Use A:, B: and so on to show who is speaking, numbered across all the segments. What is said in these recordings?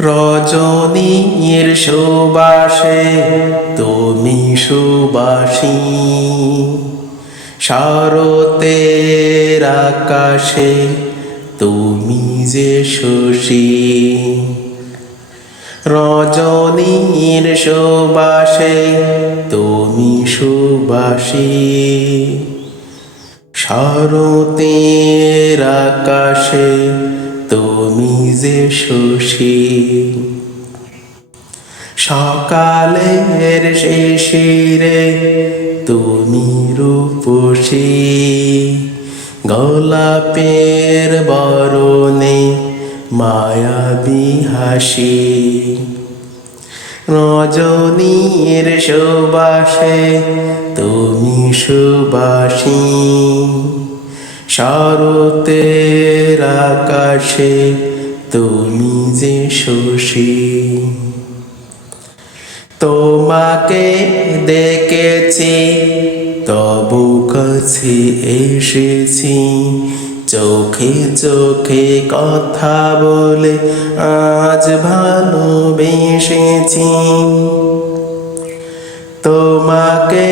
A: রজনীর সুবাসে তুমি সুবাসী। শরতের আকাশে তুমি যে শশী রজনীর সুবাসে তুমি সুবাসী। শরতের আকাশে তুমি যে শশী সকালের শেষিরে তুমি রূপসী। গোলাপের বরণে মায়াবী হাসি রজনীর সুবাসে তুমি সুবাসী। শরতের আকাশে তুমি যে শশী। তোমাকে দেখেছি, তবু কাছে এসেছি। চোখে চোখে কথা বলে আজ ভালোবেসেছি। তোমাকে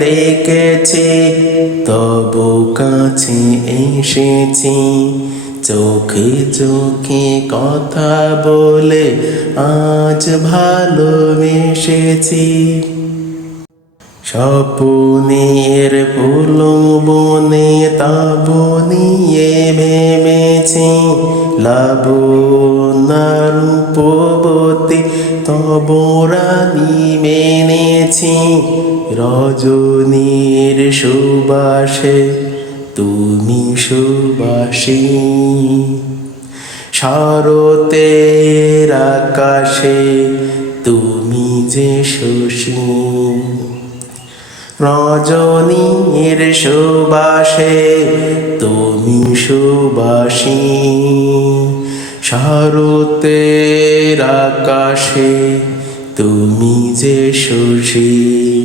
A: দেখেছি তবু কাছে এসেছি, চোখে চোখে কথা বলে আজ ভালোবেসেছি। স্বপ্নের ফুল বনে, তাবু নিয়ে ভেবেছি লাভ রূপবতী তবরানি মেনেছি। রজনীর সুবাসে তুমি সুবাসী। শরতের আকাশে তুমি যে শশী রজনীর সুবাসে তুমি সুবাসী। শরতের আকাশে তুমি যে শশী